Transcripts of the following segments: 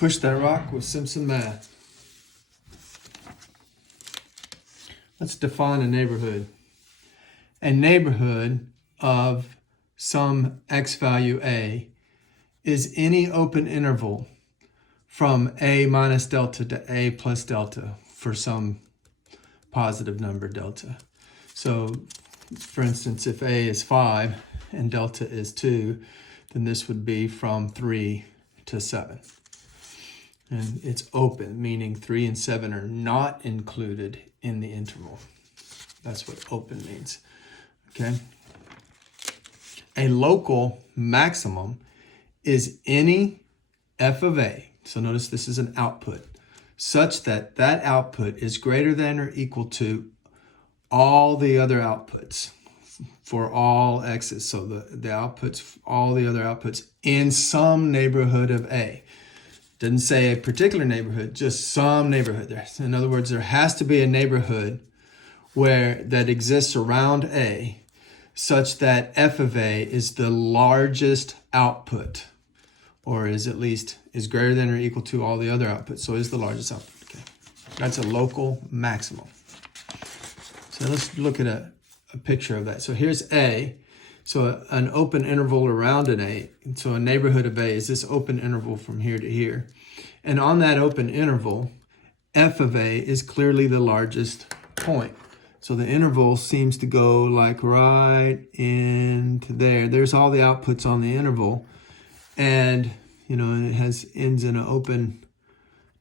Push that rock with Simpson math. Let's define a neighborhood. A neighborhood of some x value a is any open interval from a minus delta to a plus delta for some positive number delta. So, for instance, if a is 5 and delta is 2, then this would be from 3 to 7. And it's open, meaning 3 and 7 are not included in the interval. That's what open means, okay? A local maximum is any f of a, so notice this is an output, such that that output is greater than or equal to all the other outputs for all x's. So the outputs, all the other outputs in some neighborhood of a. Doesn't say a particular neighborhood, just some neighborhood. In other words, there has to be a neighborhood that exists around a such that f of a is the largest output, or is greater than or equal to all the other outputs. So is the largest output. Okay, that's a local maximum. So let's look at a picture of that. So here's A. So an open interval around an A. So a neighborhood of A is this open interval from here to here. And on that open interval, f of A is clearly the largest point. So the interval seems to go like right into there. There's all the outputs on the interval. And, you know, it ends in an open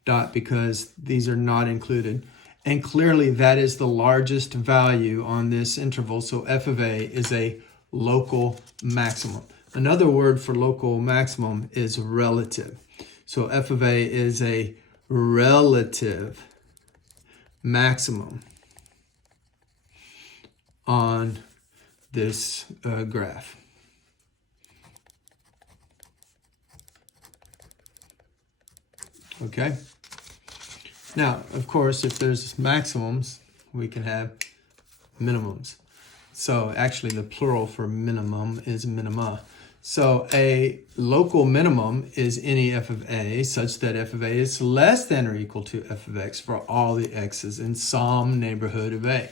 dot because these are not included. And clearly that is the largest value on this interval. So f of a is a local maximum. Another word for local maximum is relative. So f of a is a relative maximum on this graph. Okay? Now, of course, if there's maximums, we can have minimums. So actually the plural for minimum is minima. So a local minimum is any f of a such that f of a is less than or equal to f of x for all the x's in some neighborhood of a.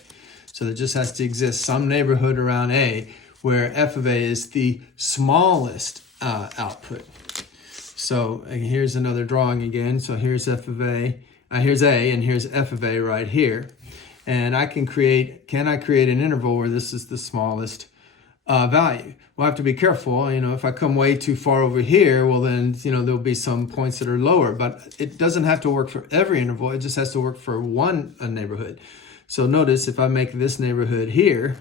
So there just has to exist some neighborhood around a where f of a is the smallest output. So here's another drawing again. So here's f of a. Here's a, and here's f of a right here. And can I create an interval where this is the smallest value? We'll have to be careful. You know, if I come way too far over here, well then, you know, there'll be some points that are lower, but it doesn't have to work for every interval. It just has to work for one neighborhood. So notice if I make this neighborhood here,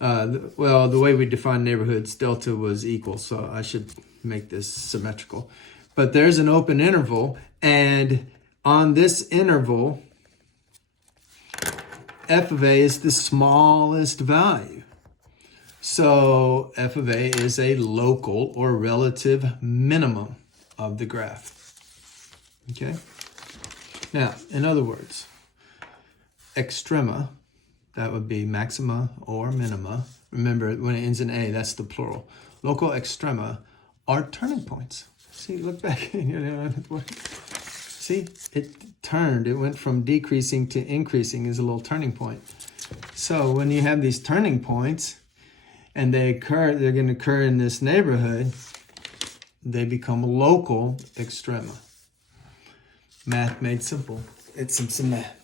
well, the way we define neighborhoods, delta was equal, so I should make this symmetrical. But there's an open interval, and on this interval, f of a is the smallest value. So f of a is a local or relative minimum of the graph. Okay? Now, in other words, extrema, that would be maxima or minima. Remember, when it ends in a, that's the plural. Local extrema are turning points. See, look back. See, it turned. It went from decreasing to increasing is a little turning point. So when you have these turning points and they're going to occur in this neighborhood, they become local extrema. Math made simple. It's Simpson math.